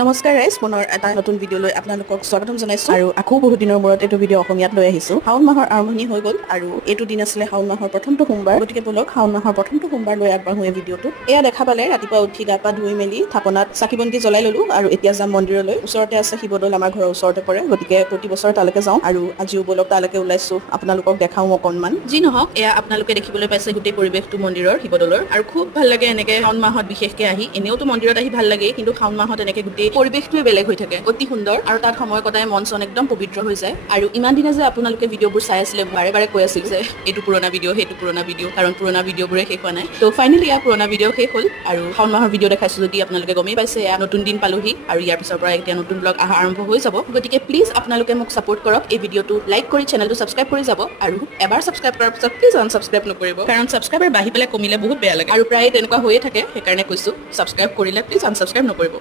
নমস্কাৰ ৰাইজ, পুনৰ এটা নতুন ভিডিঅ'লৈ আপোনালোকক স্বাগতম জনাইছো আৰু আকৌ বহুত দিনৰ মূৰত এইটো ভিডিঅ' অসমীয়াত লৈ আহিছো। শাওণ মাহৰ আৰম্ভণি হৈ গ'ল আৰু এইটো দিন আছিলে শাওণ মাহৰ প্ৰথমটো সোমবাৰ। গতিকে বলক শাওণ মাহৰ প্ৰথমটো সোমবাৰ লৈ আগবাঢ়ো এই ভিডিঅ'টো। এয়া দেখা পালে ৰাতিপুৱা উঠি গা পা ধুই মেলি থাপনাত চাকি বন্তি জ্বলাই ললো আৰু এতিয়া যাম মন্দিৰলৈ। ওচৰতে আছে শিৱদৌল, আমাৰ ঘৰৰ ওচৰতে পৰে, গতিকে প্ৰতি বছৰে তালৈকে যাওঁ আৰু আজিও বলক তালৈকে ওলাইছো, আপোনালোকক দেখাও অকণমান। যি নহওক, এয়া আপোনালোকে দেখিবলৈ পাইছে গোটেই পৰিৱেশটো মন্দিৰৰ, শিৱদৌলৰ, আৰু খুব ভাল লাগে এনেকে শাওণ মাহত বিশেষকে আহি। এনেওতো মন্দিৰত আহি ভাল লাগেই, কিন্তু শাওণ মাহত এনেকে গোটেই পৰিৱেশটোৱে বেলেগ হৈ থাকে, অতি সুন্দৰ, আৰু তাত সময় কটাই মন চন একদম পবিত্ৰ হৈ যায়। আৰু ইমান দিনে যে আপোনালোকে ভিডিঅ'বোৰ চাই আছিলে, বাৰে বাৰে কৈ আছিল যে এইটো পুৰণা ভিডিঅ', সেইটো পুৰণা ভিডিঅ', কাৰণ পুৰণা ভিডিঅ'বোৰে শেষ হোৱা নাই। তো ফাইনেলি ইয়াৰ পুৰণা ভিডিঅ' শেষ হ'ল আৰু শাওণ মাহৰ ভিডিঅ' দেখাইছো যদি আপোনালোকে গমেই পাইছে, এয়া নতুন দিন পালোহি আৰু ইয়াৰ পিছৰ পৰা এতিয়া নতুন ব্লগ অহা আৰম্ভ হৈ যাব। গতিকে প্লিজ আপোনালোকে মোক ছাপোৰ্ট কৰক, এই ভিডিঅ'টো লাইক কৰি চেনেলটো ছাবস্ক্ৰাইব কৰি যাব, আৰু এবাৰ ছাবস্ক্ৰাইব কৰাৰ পিছত প্লিজ আনছাবস্ক্ৰাইব নকৰিব, কাৰণ ছাবস্ক্ৰাইবাৰ বাঢ়ি পেলাই কমিলে বহুত বেয়া লাগে আৰু প্ৰায় তেনেকুৱা হৈয়ে থাকে। সেইকাৰণে কৈছো ছাবস্ক্ৰাইব কৰিলে প্লিজ আনছাবস্ক্ৰাইব নকৰিব।